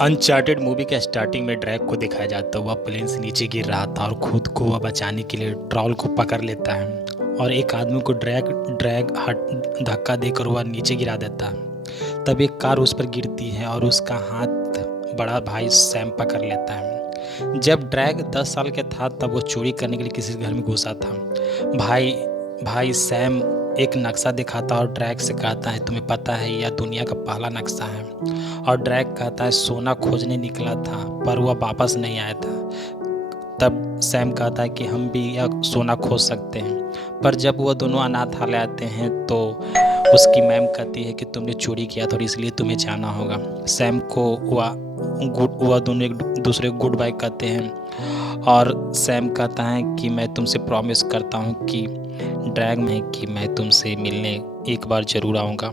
Uncharted movie के starting में drag को दिखाया जाता है। वह प्लेन से नीचे गिर रहा था और खुद को वह बचाने के लिए ट्रॉल को पकड़ लेता है और एक आदमी को ड्रैग ड्रैग हट धक्का देकर वह नीचे गिरा देता है। तब एक कार उस पर गिरती है और उसका हाथ बड़ा भाई सैम पकड़ लेता है। जब ड्रैग 10 साल का था तब वो चोरी करने के लिए किसी घर में घुसा था। भाई भाई सैम एक नक्शा दिखाता और ड्रैग से कहता है, तुम्हें पता है यह दुनिया का पहला नक्शा है। और ड्रैग कहता है, सोना खोजने निकला था पर वह वापस नहीं आया था। तब सैम कहता है कि हम भी यह सोना खोज सकते हैं। पर जब वह दोनों अनाथालय आते हैं तो उसकी मैम कहती है कि तुमने चोरी किया था और इसलिए तुम्हें जाना होगा। सैम को वह दोनों एक दूसरे को गुड बाय कहते हैं और सैम कहता है कि मैं तुमसे प्रॉमिस करता हूँ कि ड्रैग में कि मैं तुमसे मिलने एक बार ज़रूर आऊँगा।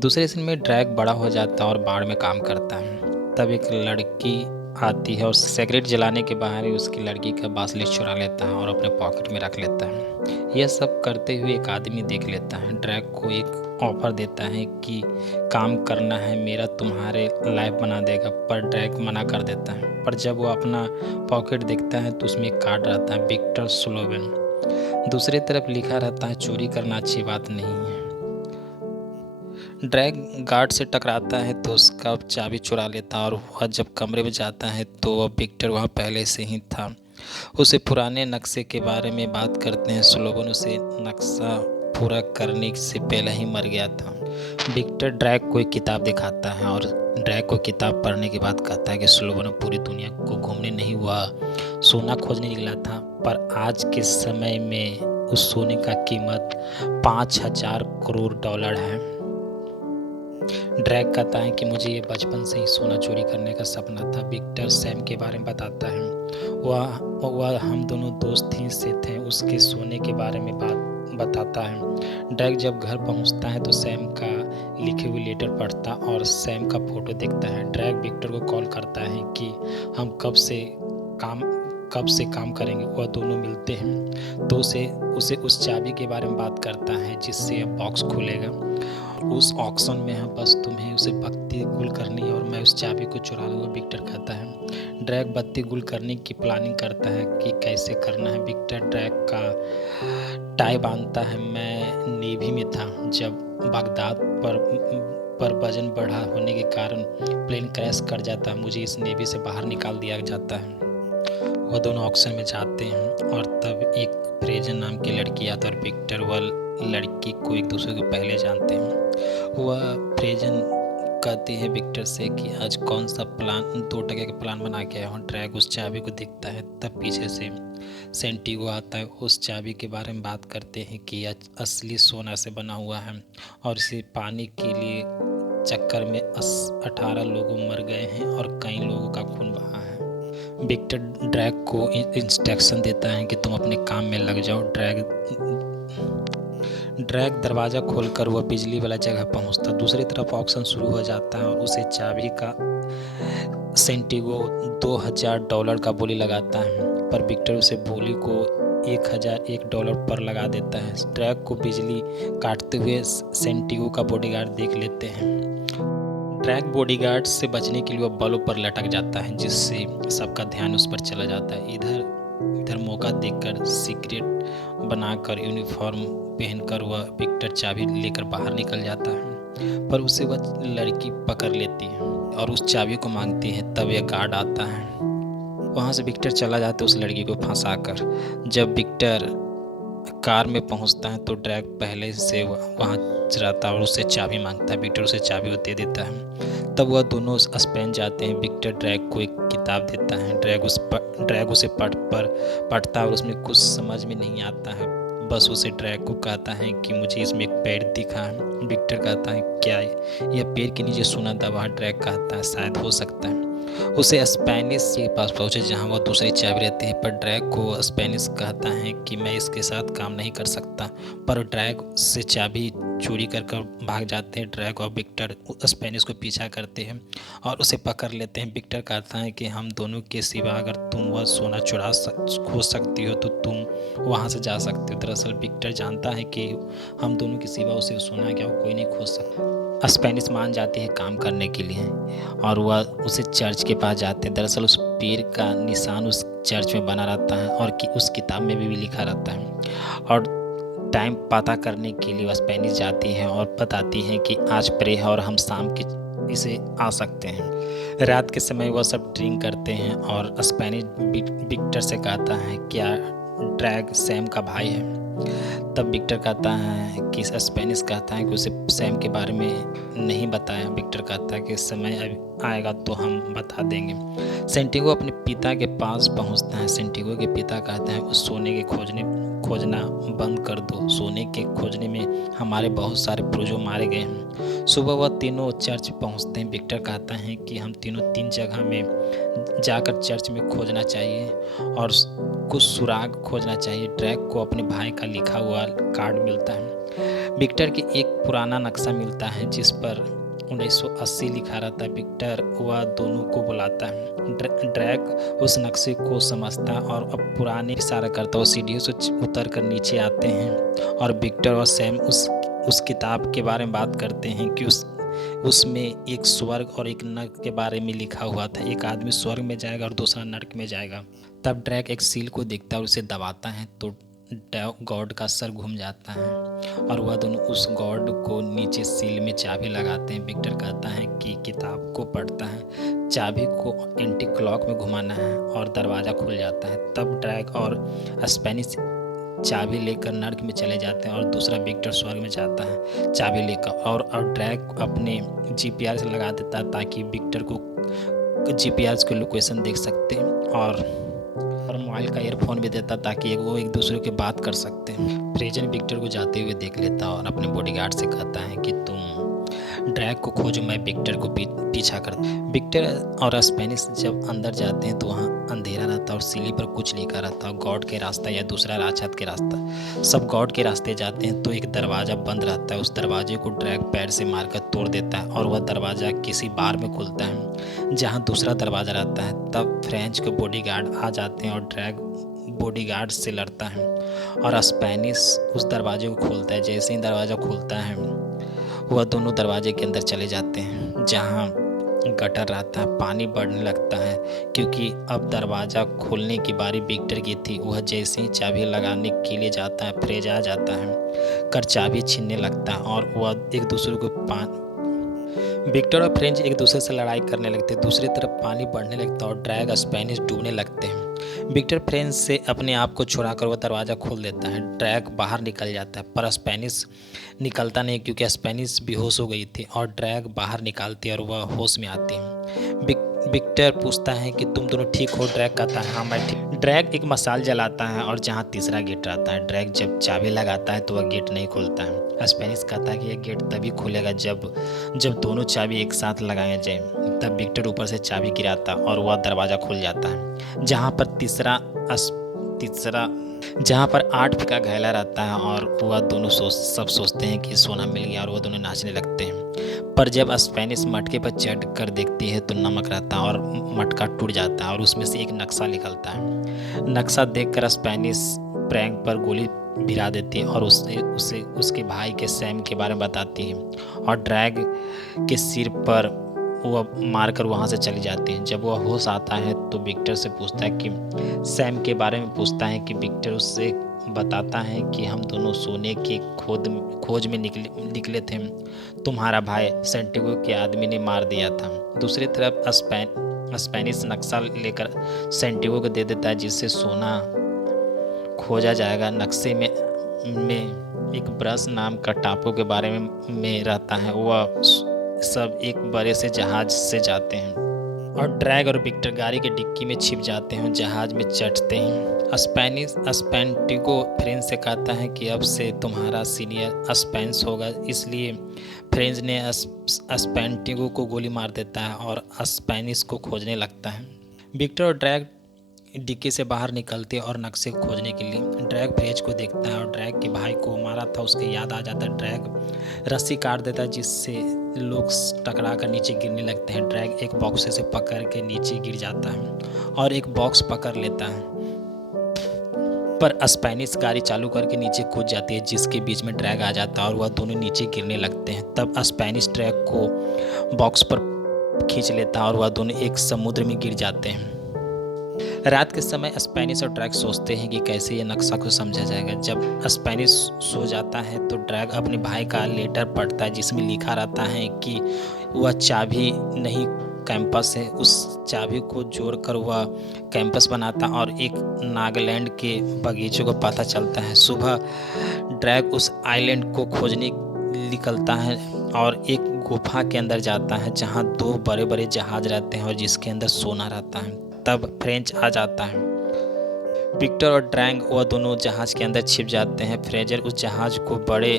दूसरे सीन में ड्रैग बड़ा हो जाता है और बाड़ में काम करता है। तब एक लड़की आती है और सिगरेट जलाने के बहाने उसकी लड़की का बासलिट चुरा लेता है और अपने पॉकेट में रख लेता है। यह सब करते हुए एक आदमी देख लेता है। ड्रैग को एक ऑफर देता है कि काम करना है, मेरा तुम्हारे लाइफ बना देगा। पर ड्रैग मना कर देता है। पर जब वो अपना पॉकेट देखता है तो उसमें एक कार्ड रहता है, विक्टर स्लोवेन। दूसरी तरफ लिखा रहता है, चोरी करना अच्छी बात नहीं है। ड्रैग गार्ड से टकराता है तो उसका चाबी चुरा लेता है और वह जब कमरे में जाता है तो वह विक्टर वहाँ पहले से ही था। उसे पुराने नक्शे के बारे में बात करते हैं। स्लोवन उसे नक्शा पूरा करने से पहले ही मर गया था। विक्टर ड्रैग को एक किताब दिखाता है और ड्रैग को किताब पढ़ने के बाद कहता है कि स्लोवन पूरी दुनिया को घूमने नहीं हुआ, सोना खोजने निकला था। पर आज के समय में उस सोने का कीमत 5,000 करोड़ डॉलर है। ड्रैग कहता है कि मुझे ये बचपन से ही सोना चोरी करने का सपना था। विक्टर सैम के बारे में बताता है, वह हम दोनों दोस्त ही से थे। उसके सोने के बारे में बात बताता है। ड्रैग जब घर पहुंचता है तो सैम का लिखे हुए लेटर पढ़ता और सैम का फोटो देखता है। ड्रैग विक्टर को कॉल करता है कि हम कब से काम करेंगे। वह दोनों मिलते हैं तो उसे उस चाबी के बारे में बात करता है जिससे बॉक्स खुलेगा। उस ऑक्शन में है, बस तुम्हें उसे बत्ती गुल करनी है और मैं उस चाबी को चुरा लूँगा, विक्टर कहता है। ड्रैग बत्ती गुल करने की प्लानिंग करता है कि कैसे करना है। विक्टर ड्रैग का टाई बांधता है। मैं नेवी में था जब बगदाद पर वजन बढ़ा होने के कारण प्लेन क्रैश कर जाता है। मुझे इस नेवी से बाहर निकाल दिया जाता है। वह दोनों ऑक्शन में जाते हैं और तब एक फ्रेजन नाम की लड़की आता है और विक्टर वह लड़की को एक दूसरे को पहले जानते हैं। वह फ्रेजन कहती है विक्टर से कि आज कौन सा प्लान 2 टके का प्लान बना के आया हूँ। ड्रैग उस चाबी को देखता है। तब पीछे से सेंटिगो आता है। उस चाबी के बारे में बात करते हैं कि यह असली सोना से बना हुआ है और इसे पाने के लिए चक्कर में 18 लोग मर गए हैं और कई लोगों का खून बहा है। विक्टर ड्रैग को इंस्ट्रक्शन देता है कि तुम अपने काम में लग जाओ। ड्रैग दरवाज़ा खोलकर वह बिजली वाला जगह पहुंचता। दूसरी तरफ ऑक्शन शुरू हो जाता है और उसे चाबी का सेंटिगो $2,000 का बोली लगाता है। पर विक्टर उसे बोली को $1,001 पर लगा देता है। ड्रैग को बिजली काटते हुए सेंटिगो का बॉडीगार्ड देख लेते हैं। ड्रैग बॉडीगार्ड से बचने के लिए वह बलों पर लटक जाता है जिससे सबका ध्यान उस पर चला जाता है। इधर मौका देखकर सीक्रेट बनाकर यूनिफॉर्म पहनकर वह विक्टर चाबी लेकर बाहर निकल जाता है। पर उसे वह लड़की पकड़ लेती है और उस चाबी को मांगती है। तब यह गार्ड आता है। वहाँ से विक्टर चला जाता है उस लड़की को फंसाकर। जब विक्टर कार में पहुंचता है तो ड्रैग पहले से वहाँ रहता है और उससे चाबी मांगता है। विक्टर उसे चाबी वो दे देता है। तब वह दोनों स्पेन जाते हैं। विक्टर ड्रैग को एक किताब देता है। ड्रैग उसे पढ़ता है और उसमें कुछ समझ में नहीं आता है। बस उसे ड्रैग को कहता है कि मुझे इसमें एक पेड़ दिखा है। विक्टर कहता है क्या यह पेड़ के नीचे सुना दबा? ड्रैग कहता है शायद हो सकता है। उसे स्पेनिश के पास पहुंचे जहां वह दूसरी चाबी रहती है। पर ड्रैग को स्पेनिश कहता है कि मैं इसके साथ काम नहीं कर सकता। पर ड्रैग से चाबी चोरी कर भाग जाते हैं। ड्रैग और विक्टर स्पेनिश को पीछा करते हैं और उसे पकड़ लेते हैं। विक्टर कहता है कि हम दोनों के सिवा अगर तुम वह सोना खोज सकती हो तो तुम वहाँ से जा सकते हो। दरअसल विक्टर जानता है कि हम दोनों के सिवा उसे सोना क्या कोई नहीं खोज सकता। स्पेनिश मान जाती है काम करने के लिए और वह उसे चर्च के पास जाते हैं। दरअसल उस पेड़ का निशान उस चर्च में बना रहता है और उस किताब में भी लिखा रहता है। और टाइम पता करने के लिए वह स्पेनिश जाती है और बताती है कि आज प्रे है और हम शाम के इसे आ सकते हैं। रात के समय वह सब ड्रिंक करते हैं और स्पेनिश विक्टर से कहता है क्या ड्रैग सैम का भाई है। तब विक्टर कहता है कि स्पेनिश कहता है कि उसे सैम के बारे में नहीं बताया। विक्टर कहता है कि समय अभी आएगा तो हम बता देंगे। सेंटिगो अपने पिता के पास पहुंचता है। सेंटिगो के पिता कहते हैं उस सोने के खोजना बंद कर दो। सोने के खोजने में हमारे बहुत सारे पूर्वज मारे गए हैं। सुबह वह तीनों चर्च पहुंचते हैं। विक्टर कहता है कि हम तीनों 3 जगह में जाकर चर्च में खोजना चाहिए और कुछ सुराग खोजना चाहिए। ड्रैग को अपने भाई का लिखा हुआ कार्ड मिलता है। विक्टर के एक पुराना नक्शा मिलता है जिस पर 1980 लिखा रहता है। विक्टर वह दोनों को बुलाता है। ड्रैग उस नक्शे को समझता और अब पुराने इशारा करता है। सीढ़ियों से उतर कर नीचे आते हैं और विक्टर और सैम उस किताब के बारे में बात करते हैं कि उसमें एक स्वर्ग और एक नर्क के बारे में लिखा हुआ था। एक आदमी स्वर्ग में जाएगा और दूसरा नर्क में जाएगा। तब ड्रैग एक सील को देखता है और उसे दबाता है तो गॉड का सर घूम जाता है और वह दोनों उस गॉड को नीचे सील में चाबी लगाते हैं। विक्टर कहता है कि किताब को पढ़ता है, चाबी को एंटी क्लॉक में घुमाना है और दरवाज़ा खुल जाता है। तब ड्रैग और स्पेनिश चाबी लेकर नर्क में चले जाते हैं और दूसरा विक्टर स्वर्ग में जाता है चाबी लेकर। और ड्रैग अपने GPS से लगा देता है ताकि विक्टर को GPS की लोकेशन देख सकते हैं और मोबाइल का ईयरफोन भी देता ताकि वो एक दूसरे की बात कर सकते हैं। फ्रेजन विक्टर को जाते हुए देख लेता और अपने बॉडीगार्ड से कहता है कि तुम ड्रैग को खोजो, मैं विक्टर को पीछा करता। विक्टर और स्पेनिश जब अंदर जाते हैं तो वहाँ अंधेरा रहता और सीढ़ी पर कुछ लिखा रहता है, गॉड के रास्ता या दूसरा राजछत के रास्ता। सब गॉड के रास्ते जाते हैं तो एक दरवाज़ा बंद रहता है। उस दरवाजे को ड्रैग पैर से मारकर तोड़ देता है और वह दरवाज़ा किसी बार में खुलता है जहाँ दूसरा दरवाज़ा रहता है। तब फ्रेंच के बॉडीगार्ड आ जाते हैं और ड्रैग बॉडीगार्ड से लड़ता है और स्पेनिश उस दरवाजे को खोलता है। जैसे ही दरवाज़ा खुलता है वह दोनों दरवाजे के अंदर चले जाते हैं जहाँ गटर रहता है। पानी बढ़ने लगता है क्योंकि अब दरवाज़ा खोलने की बारी विक्टर की थी। वह जैसे ही चाबी लगाने के लिए जाता है, फ्रेज आ जाता है कर चाबी छीनने लगता है और वह एक दूसरे को विक्टर और फ्रेंच एक दूसरे से लड़ाई करने लगते हैं। दूसरी तरफ पानी बढ़ने लगता है और ड्रैग स्पेनिश डूबने लगते हैं। विक्टर फ्रेंच से अपने आप को छुड़ाकर वह दरवाज़ा खोल देता है। ड्रैग बाहर निकल जाता है पर स्पेनिश निकलता नहीं क्योंकि स्पेनिश बेहोश हो गई थी और ड्रैग बाहर निकालती है और वह होश में आती है। विक्टर पूछता है कि तुम दोनों ठीक हो? ड्रैग कहता है हाँ मैं ठीक। ड्रैग एक मसाल जलाता है और जहाँ तीसरा गेट रहता है। ड्रैग जब चाबी लगाता है तो वह गेट नहीं खुलता है। स्पेनिश कहता है कि यह गेट तभी खुलेगा जब दोनों चाबी एक साथ लगाए जाए। तब विक्टर ऊपर से चाबी गिराता और वह दरवाज़ा खुल जाता है जहाँ पर 8 फीट का घैला रहता है और वह दोनों सब सोचते हैं कि सोना मिल गया और वह दोनों नाचने लगते हैं। पर जब स्पेनिश मटके पर चढ़ कर देखती है तो नमक रहता है और मटका टूट जाता है और उसमें से एक नक्शा निकलता है। नक्शा देखकर स्पेनिश प्रैंक पर गोली भिरा देती है और उसे उसके भाई के सैम के बारे में बताती है और ड्रैग के सिर पर वह मारकर वहाँ से चली जाती है। जब वह होश आता है तो विक्टर से पूछता है कि सैम के बारे में पूछता है कि विक्टर उससे बताता है कि हम दोनों सोने की खोज में निकले थे। तुम्हारा भाई सेंटिगो के आदमी ने मार दिया था। दूसरी तरफ स्पेनिश नक्शा लेकर सेंटिगो को दे देता है जिससे सोना खोजा जाएगा। नक्शे में एक ब्रश नाम का टापू के बारे में रहता है। वह सब एक बड़े से जहाज से जाते हैं और ड्रैग और विक्टर गाड़ी के डिक्की में छिप जाते हैं। जहाज में चढ़ते हैं। स्पेंटिगो फ्रेंच से कहता है कि अब से तुम्हारा सीनियर स्पेंस होगा, इसलिए फ्रेंच ने स्पेंटिगो को गोली मार देता है और स्पेनिश को खोजने लगता है। विक्टर और ड्रैग डिक्की से बाहर निकलते और नक्शे खोजने के लिए ड्रैग फ्रेंच को देखता है और ड्रैग के भाई को मारा था उसके याद आ जाता है। ड्रैग रस्सी काट देता है जिससे लोग टकरा कर नीचे गिरने लगते हैं। ड्रैग एक बॉक्स से पकड़ के नीचे गिर जाता है और एक बॉक्स पकड़ लेता है। पर स्पेनिश गाड़ी चालू करके नीचे कूद जाती है, जिसके बीच में ड्रैग आ जाता है और वह दोनों नीचे गिरने लगते हैं। तब स्पेनिश ड्रैग को बॉक्स पर खींच लेता है और वह दोनों एक समुद्र में गिर जाते हैं। रात के समय स्पेनिश और ड्रैग सोचते हैं कि कैसे ये नक्शा को समझा जाएगा। जब स्पेनिश सो जाता है तो ड्रैग अपने भाई का लेटर पढ़ता है, जिसमें लिखा रहता है कि वह चाबी नहीं कैंपस है। उस चाबी को जोड़कर वह कैंपस बनाता और एक नागालैंड के बगीचों को पता चलता है। सुबह ड्रैग उस आइलैंड को खोजने निकलता है और एक गुफा के अंदर जाता है जहां 2 बड़े बड़े जहाज रहते हैं और जिसके अंदर सोना रहता है। तब फ्रेंच आ जाता है। विक्टर और ड्रैग वह दोनों जहाज के अंदर छिप जाते हैं। फ्रेजर उस जहाज को बड़े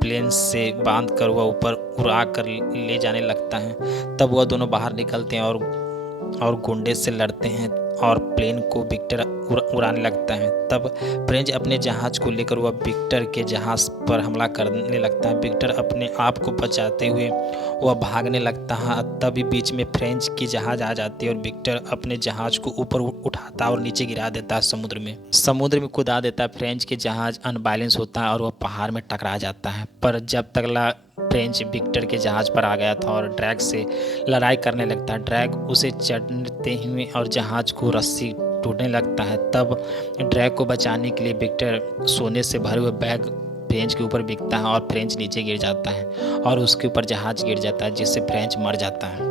प्लेन से बांधकर वह ऊपर उड़ा कर ले जाने लगता है। तब वह दोनों बाहर निकलते हैं और गुंडे से लड़ते हैं और प्लेन को विक्टर उड़ाने लगता है। तब फ्रेंच अपने जहाज को लेकर वह विक्टर के जहाज पर हमला करने लगता है। विक्टर अपने आप को बचाते हुए वह भागने लगता है। तभी बीच में फ्रेंच की जहाज आ जाती है और विक्टर अपने जहाज को ऊपर उठाता है और नीचे गिरा देता है समुद्र में कूदा देता है। फ्रेंच के जहाज अनबैलेंस होता है और वह पहाड़ में टकरा जाता है। पर जब तक फ्रेंच विक्टर के जहाज पर आ गया था और ड्रैग से लड़ाई करने लगता है। ड्रैग उसे चढ़ते हुए और जहाज को रस्सी टूटने लगता है। तब ड्रैग को बचाने के लिए विक्टर सोने से भरे हुए बैग फ्रेंच के ऊपर बिकता है और फ्रेंच नीचे गिर जाता है और उसके ऊपर जहाज गिर जाता है, जिससे फ्रेंच मर जाता है।